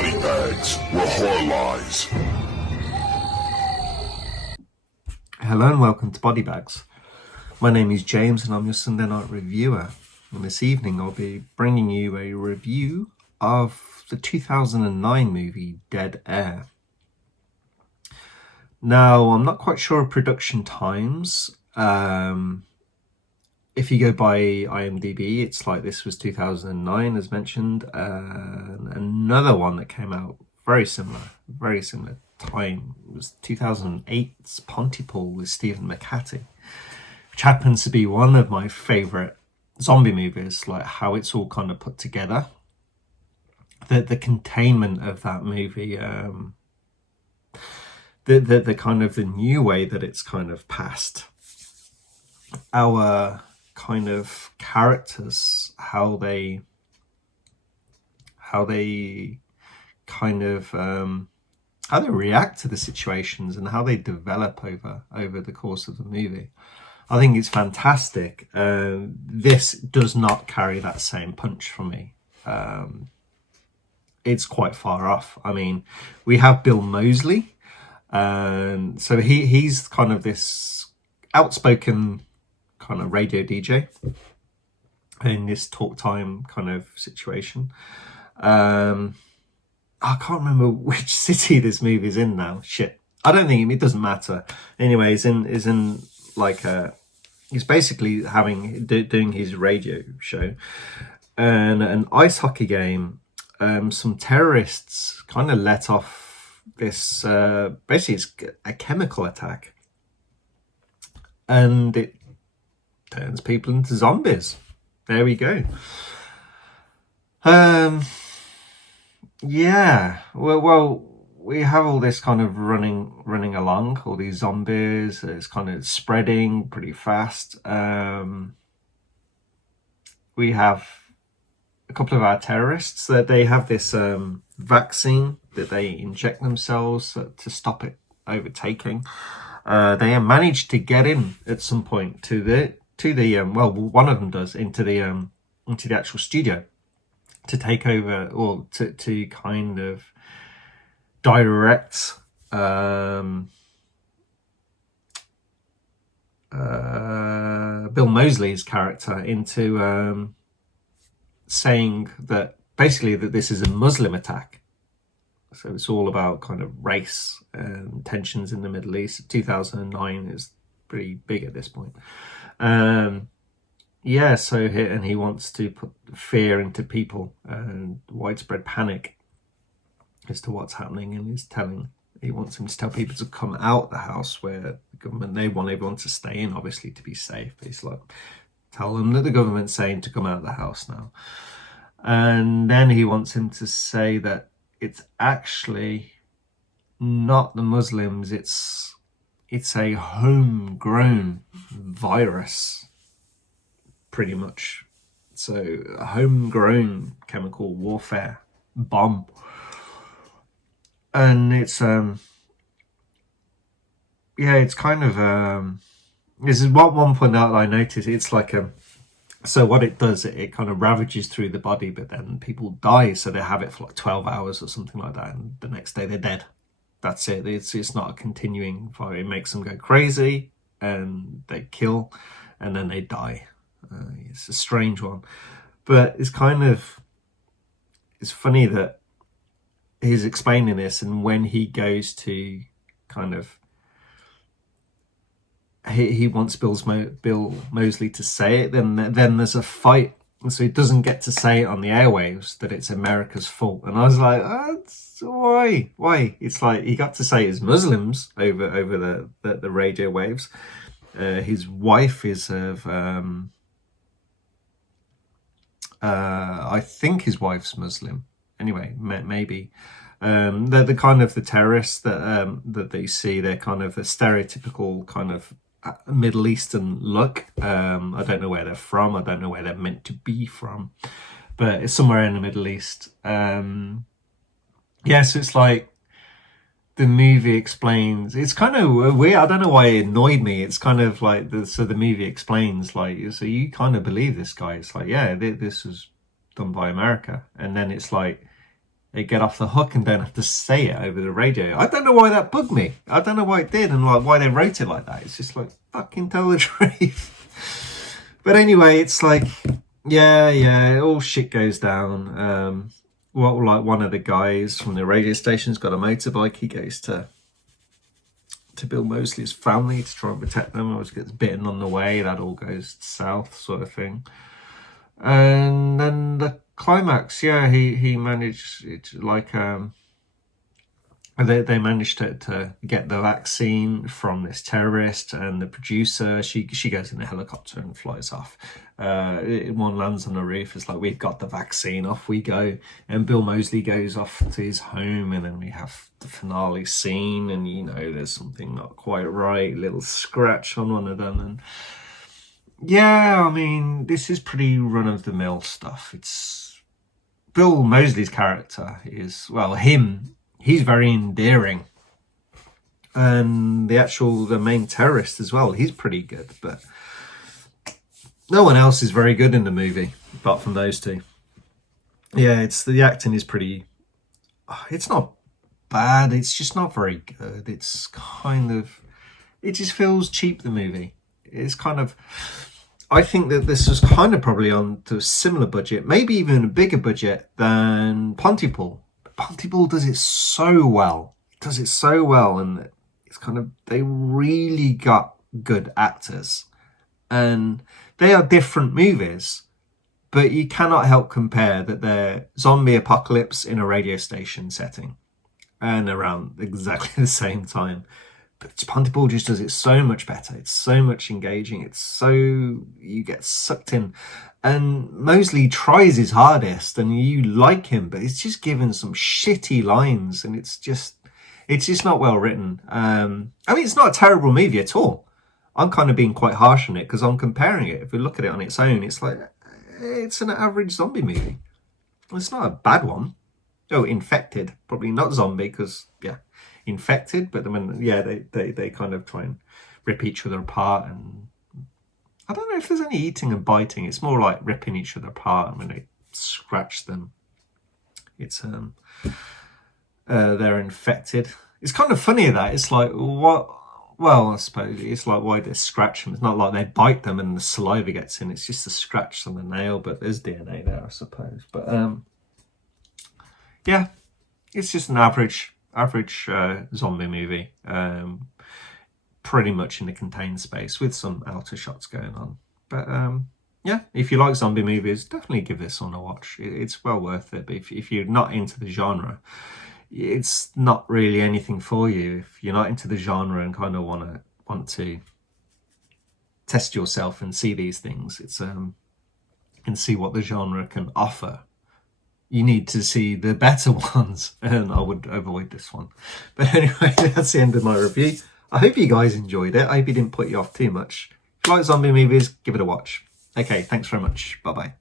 Body bags, where horror lies. Hello and welcome to Body Bags. My name is James and I'm your Sunday night reviewer. And this evening I'll be bringing you a review of the 2009 movie Dead Air. Now, I'm not quite sure of production times. If you go by IMDb, it's like this was 2009 as mentioned. Another one that came out very similar time was 2008's Pontypool with Stephen McHattie, which happens to be one of my favourite zombie movies, like how it's all kind of put together. The containment of that movie, the kind of the new way that it's kind of passed. Our kind of characters, how they kind of how they react to the situations and how they develop over the course of the movie. I think it's fantastic. This does not carry that same punch for me. It's quite far off. I mean, we have Bill Moseley, so he's kind of this outspoken kind of radio DJ in this talk time kind of situation. I can't remember which city this movie is in now. Shit, I don't think it doesn't matter. Anyway, he's in like he's basically doing his radio show, and an ice hockey game. Some terrorists kind of let off this basically it's a chemical attack, and it turns people into zombies. There we go. Yeah, well, we have all this kind of running along, all these zombies. It's kind of spreading pretty fast. We have a couple of our terrorists that they have this vaccine that they inject themselves to stop it overtaking. They managed to get in at some point to the well, one of them does into the actual studio to take over, or to kind of direct Bill Moseley's character into saying that basically that this is a Muslim attack. So it's all about kind of race and tensions in the Middle East. 2009 is pretty big at this point. Yeah, so he wants to put fear into people and widespread panic as to what's happening, and he wants him to tell people to come out the house, where the government, they want everyone to stay in, obviously, to be safe. But it's like, tell them that the government's saying to come out the house now. And then he wants him to say that it's actually not the Muslims, it's a homegrown virus, pretty much. So a homegrown chemical warfare bomb. And it's it's kind of this is what one point that I noticed. It's like so what it does, it kind of ravages through the body, but then people die, so they have it for like 12 hours or something like that, and the next day they're dead. That's it. It's not a continuing fire. It makes them go crazy and they kill and then they die. It's a strange one, but it's funny that he's explaining this, and when he goes to kind of he wants Bill Moseley to say it, then there's a fight, and so he doesn't get to say it on the airwaves that it's America's fault. And I was like, why? It's like he got to say it's Muslims over the radio waves. His wife is of I think his wife's Muslim. Anyway, maybe. They're the kind of the terrorists that they see. They're kind of a stereotypical kind of Middle Eastern look. I don't know where they're from. I don't know where they're meant to be from, but it's somewhere in the Middle East. So it's like the movie explains. It's kind of weird. I don't know why it annoyed me. It's kind of like so the movie explains, like, so you kind of believe this guy. It's like, yeah, this was done by America, and then it's like they get off the hook and don't have to say it over the radio. I don't know why that bugged me. I don't know why it did, and like why they wrote it like that. It's just like, fucking tell the truth. But anyway, it's like, yeah, all shit goes down. Well, like one of the guys from the radio station's got a motorbike. He goes to Bill Moseley's family to try and protect them. Always gets bitten on the way. That all goes south, sort of thing. And then the climax, yeah, he managed it, like they managed to get the vaccine from this terrorist, and the producer, she goes in a helicopter and flies off. One lands on the roof. It's like, we've got the vaccine, off we go. And Bill Moseley goes off to his home, and then we have the finale scene, and you know there's something not quite right, little scratch on one of them. And yeah, I mean, this is pretty run-of-the-mill stuff. It's Bill Moseley's character is, well, he's very endearing, and the main terrorist as well, he's pretty good, but no one else is very good in the movie apart from those two. Yeah, the acting is pretty, it's not bad, it's just not very good. It's kind of, it just feels cheap, the movie. It's kind of, I think that this was kind of probably on to a similar budget, maybe even a bigger budget than Pontypool. Pontypool does it so well. And it's kind of, they really got good actors. And they are different movies, but you cannot help compare that they're zombie apocalypse in a radio station setting and around exactly the same time. But Pontypool just does it so much better. It's so much engaging. You get sucked in. And Moseley tries his hardest, and you like him, but it's just given some shitty lines, and it's just not well written. I mean, it's not a terrible movie at all. I'm kind of being quite harsh on it because I'm comparing it. If we look at it on its own, it's like, it's an average zombie movie. It's not a bad one. Oh, Infected, probably not zombie, because yeah, Infected. But they kind of try and rip each other apart, and I don't know if there's any eating and biting. It's more like ripping each other apart, and when they scratch them, it's they're infected. It's kind of funny that it's like, what? Well, I suppose it's like, why they scratch them. It's not like they bite them and the saliva gets in. It's just a scratch on the nail, but there's DNA there, I suppose. But yeah, it's just an average zombie movie. Pretty much in the contained space with some outer shots going on. But yeah, if you like zombie movies, definitely give this one a watch. It's well worth it. But if you're not into the genre, it's not really anything for you. If you're not into the genre and kind of want to test yourself and see these things, it's and see what the genre can offer, you need to see the better ones, and I would avoid this one. But anyway, that's the end of my review. I hope you guys enjoyed it. I hope it didn't put you off too much. If you like zombie movies, give it a watch. Okay, thanks very much. Bye-bye.